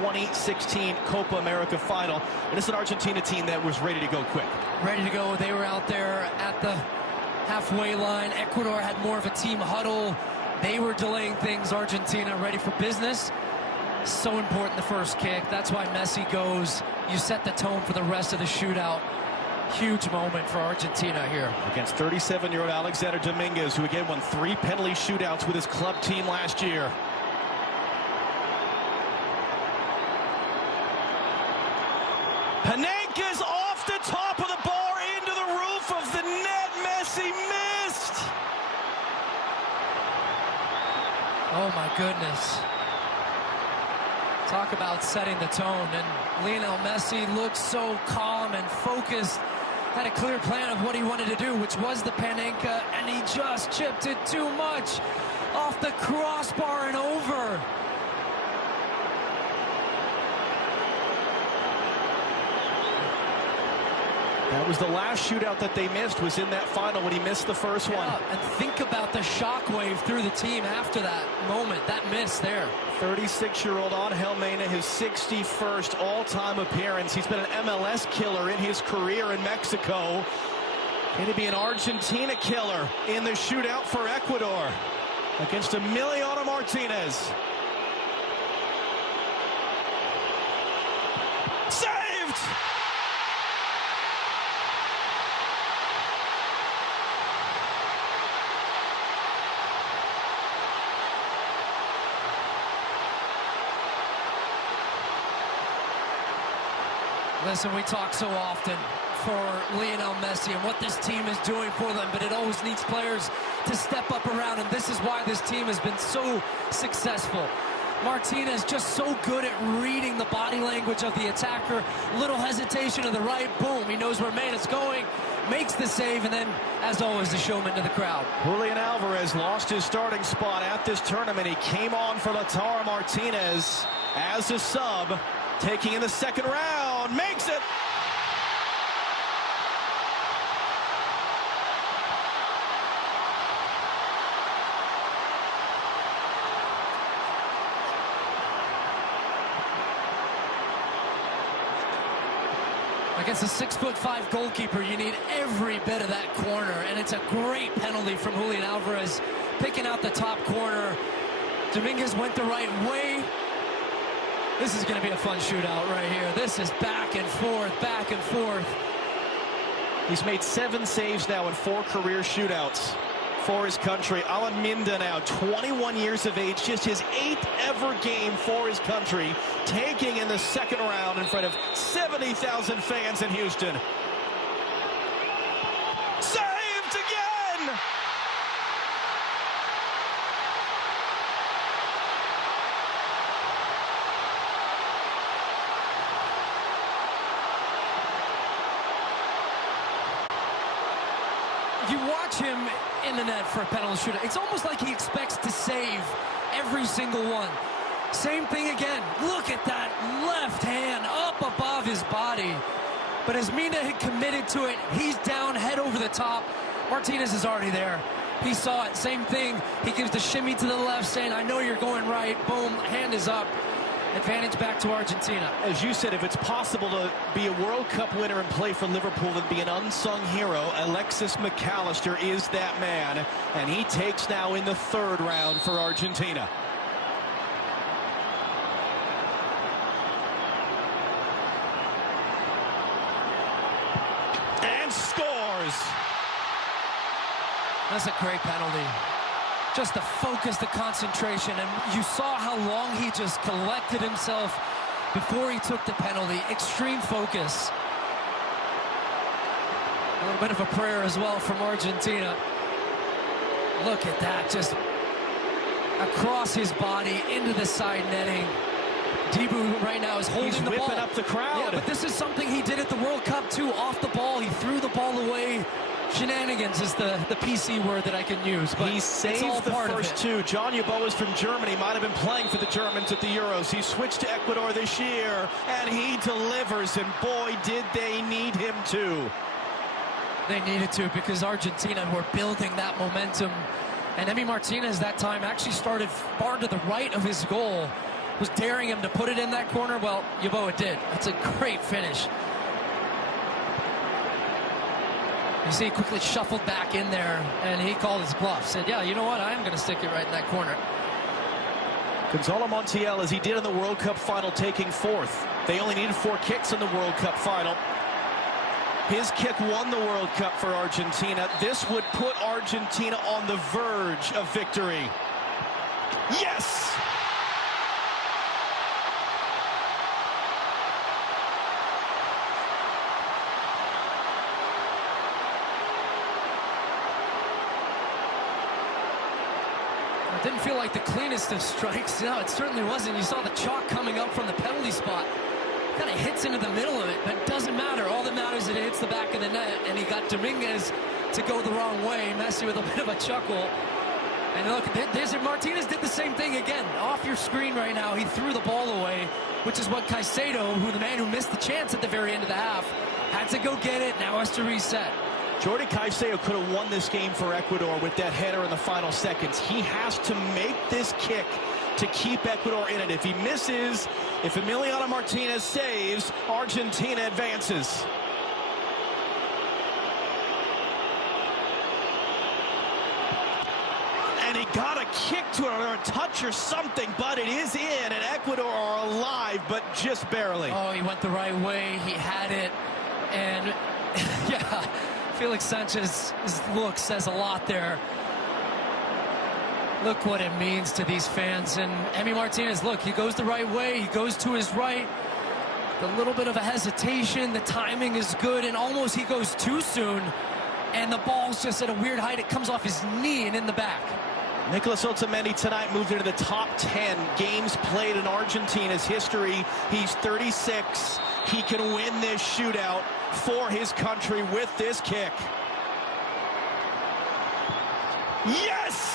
2016 Copa America final. And it's an Argentina team that was ready to go quick. Ready to go. They were out there at the halfway line. Ecuador had more of a team huddle. They were delaying things. Argentina ready for business. So important, the first kick. That's why Messi goes. You set the tone for the rest of the shootout. Huge moment for Argentina here. Against 37-year-old Alexander Dominguez, who again won 3 penalty shootouts with his club team last year. Panenka's off the top of the bar into the roof of the net. Messi missed. Oh my goodness. Talk about setting the tone. And Lionel Messi looked so calm and focused. Had a clear plan of what he wanted to do, which was the Panenka, and he just chipped it too much off the crossbar and over. That was the last shootout that they missed, was in that final when he missed the first one. And think about the shockwave through the team after that moment, that miss there. 36-year-old Angel Mena, his 61st all-time appearance. He's been an MLS killer in his career in Mexico. Going to be an Argentina killer in the shootout for Ecuador against Emiliano Martinez. Saved! Listen, we talk so often for Lionel Messi and what this team is doing for them, but it always needs players to step up around, and this is why this team has been so successful. Martinez just so good at reading the body language of the attacker. Little hesitation to the right, boom, he knows where Mena's going, makes the save, and then, as always, the showman to the crowd. Julian Alvarez lost his starting spot at this tournament. He came on for Lautaro Martinez as a sub, taking in the second round, makes it. Against a 6'5" goalkeeper, you need every bit of that corner, and it's a great penalty from Julian Alvarez, picking out the top corner. Dominguez went the right way. This is going to be a fun shootout right here. This is back and forth, back and forth. He's made 7 saves now in 4 career shootouts for his country. Alan Minda now, 21 years of age, just his 8th ever game for his country, taking in the second round in front of 70,000 fans in Houston. Saved again! You watch him in the net for a penalty shootout. It's almost like he expects to save every single one. Same thing again. Look at that left hand up above his body. But as Mina had committed to it, he's down, head over the top. Martinez is already there. He saw it. Same thing. He gives the shimmy to the left, saying, I know you're going right. Boom, hand is up. Advantage back to Argentina. As you said, if it's possible to be a World Cup winner and play for Liverpool and be an unsung hero, Alexis McAllister is that man, and he takes now in the 3rd round for Argentina. And scores! That's a great penalty. Just the focus, the concentration, and you saw how long he just collected himself before he took the penalty. Extreme focus. A little bit of a prayer as well from Argentina. Look at that, just across his body into the side netting. Dibu right now is holding the ball. He's whipping up the crowd. Yeah, but this is something he did at the World Cup too. Off the ball, he threw the ball away. Shenanigans is the PC word that I can use, but he saved the first 2. John Yeboah's from Germany, might have been playing for the Germans at the Euros. He switched to Ecuador this year, and he delivers, and boy, did they need him to. They needed to, because Argentina were building that momentum, and Emi Martinez that time actually started far to the right of his goal, was daring him to put it in that corner. Well, Yeboah did. That's a great finish. You see, he quickly shuffled back in there, and he called his bluff. Said, yeah, you know what? I am going to stick it right in that corner. Gonzalo Montiel, as he did in the World Cup final, taking fourth. They only needed 4 kicks in the World Cup final. His kick won the World Cup for Argentina. This would put Argentina on the verge of victory. Yes! It didn't feel like the cleanest of strikes. No, it certainly wasn't. You saw the chalk coming up from the penalty spot. Kind of hits into the middle of it, but it doesn't matter. All that matters is it hits the back of the net, and he got Dominguez to go the wrong way. Messi with a bit of a chuckle. And look, Martinez did the same thing again. Off your screen right now, he threw the ball away, which is what Caicedo, the man who missed the chance at the very end of the half, had to go get it. Now has to reset. Jordi Caicedo could have won this game for Ecuador with that header in the final seconds. He has to make this kick to keep Ecuador in it. If he misses, if Emiliano Martinez saves, Argentina advances. And he got a kick to it, or a touch or something, but it is in, and Ecuador are alive, but just barely. Oh, he went the right way. He had it, and yeah. Felix Sanchez's look says a lot there. Look what it means to these fans. And Emi Martinez, look, he goes the right way. He goes to his right. A little bit of a hesitation. The timing is good, and almost he goes too soon. And the ball's just at a weird height. It comes off his knee and in the back. Nicolas Otamendi tonight moved into the top 10 games played in Argentina's history. He's 36. He can win this shootout for his country with this kick. Yes!